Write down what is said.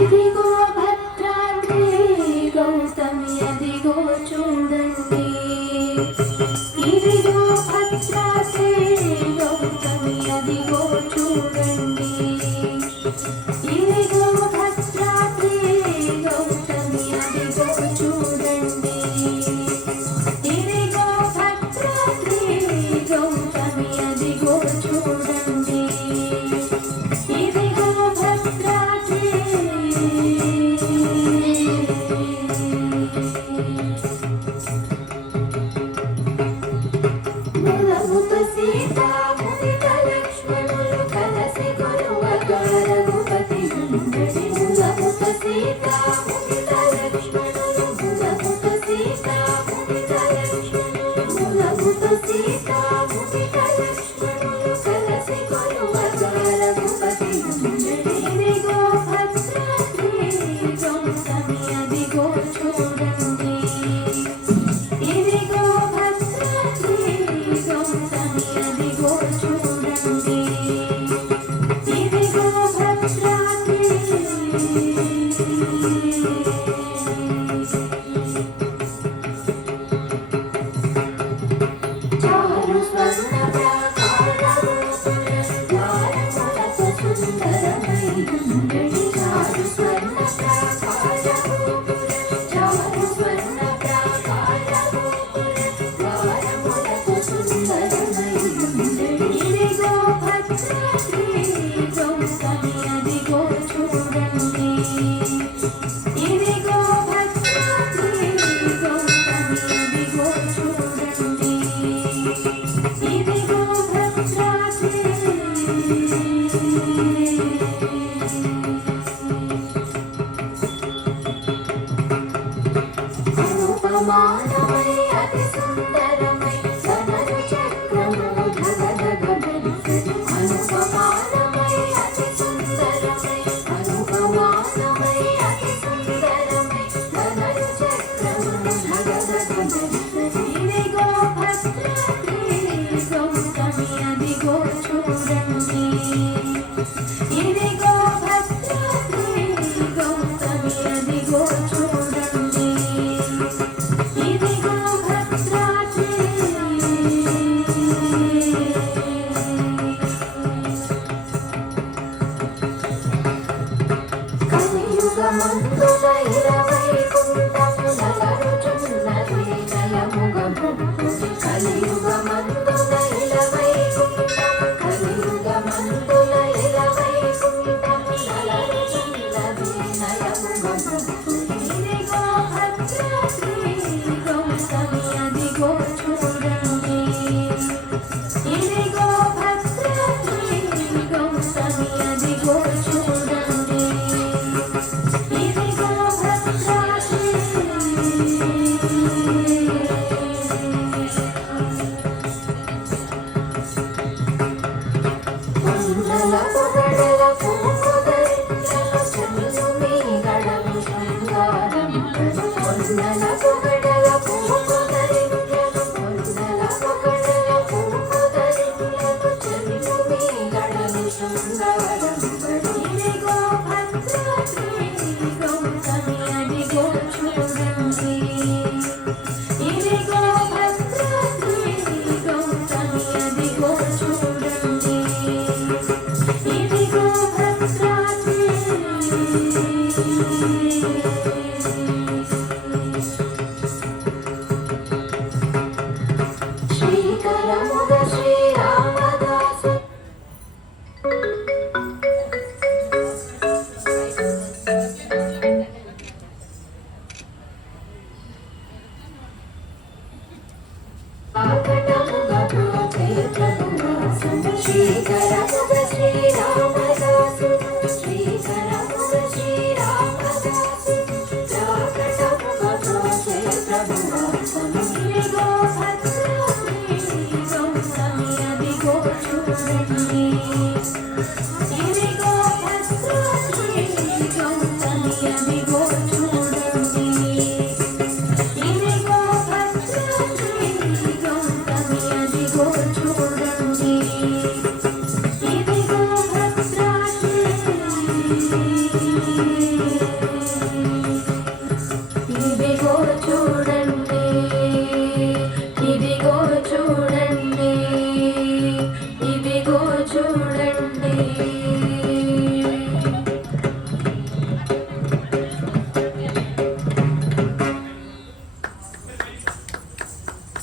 ఇదిగో భద్రాద్రి గౌతమి అదిగో చూడండి, ఇదిగో భద్రాద్రి గౌతమి అదిగో చూడండి, ఇదిగో భద్రాద్రి గౌతమి అదిగో చూడండి, ఇదిగో భద్రాద్రి గౌతమి అదిగో చూడండి, ఇదిగో భద్రాద్రి ములముత సీతా మునిత లక్ష్మణులు కలసి కొలువగా రఘుపతి ఉండడి, ములముత సీతా మునిత లక్ష్మణులు, ములముత సీతా మునిత లక్ష్మణులు, ములముత సీతా మునిత లక్ష్మణులు కలసి కొలువగా రఘుపతి ఉండడి, ఇదిగో భద్రాద్రి గౌతమి అదిగో చూడండి, ఇదిగో భద్రాద్రి గౌతమి అదిగో చూడండి, ఇదిగో భద్రాద్రి చారు స్వర్ణ ప్రాకారరూపుల ద్వారములకు సుందరమై ఉండడి, చారు స్వర్ణ ప్రాకారరూపుల, చారు స్వర్ణ ప్రాకారరూపుల ద్వారములకు సుందరమై ఉండడి, ఇదిగో భద్రాద్రి గౌతమి అదిగో చూడండి, ఇదిగో భద్రాద్రి గౌతమి అదిగో చూడండి, ఇదిగో భద్రాద్రి అనుపమానమై అతి సుందరమై సనరు చక్రము ధగధగ మెరిసెను, అనుపమానమై అతి సుందరమై, అనుపమానమై అతి సుందరమై సనరు చక్రము ధగధగ మెరిసెను, ఇదిగో భద్రాద్రి గౌతమి అదిగో చూడండి, ఇదిగో భద్రాద్రి గౌతమి అదిగో చూడండి, ఇదిగో భద్రాద్రి కలియుగమందున 20 కుండముల గరుచున్నది జయ అక్కడ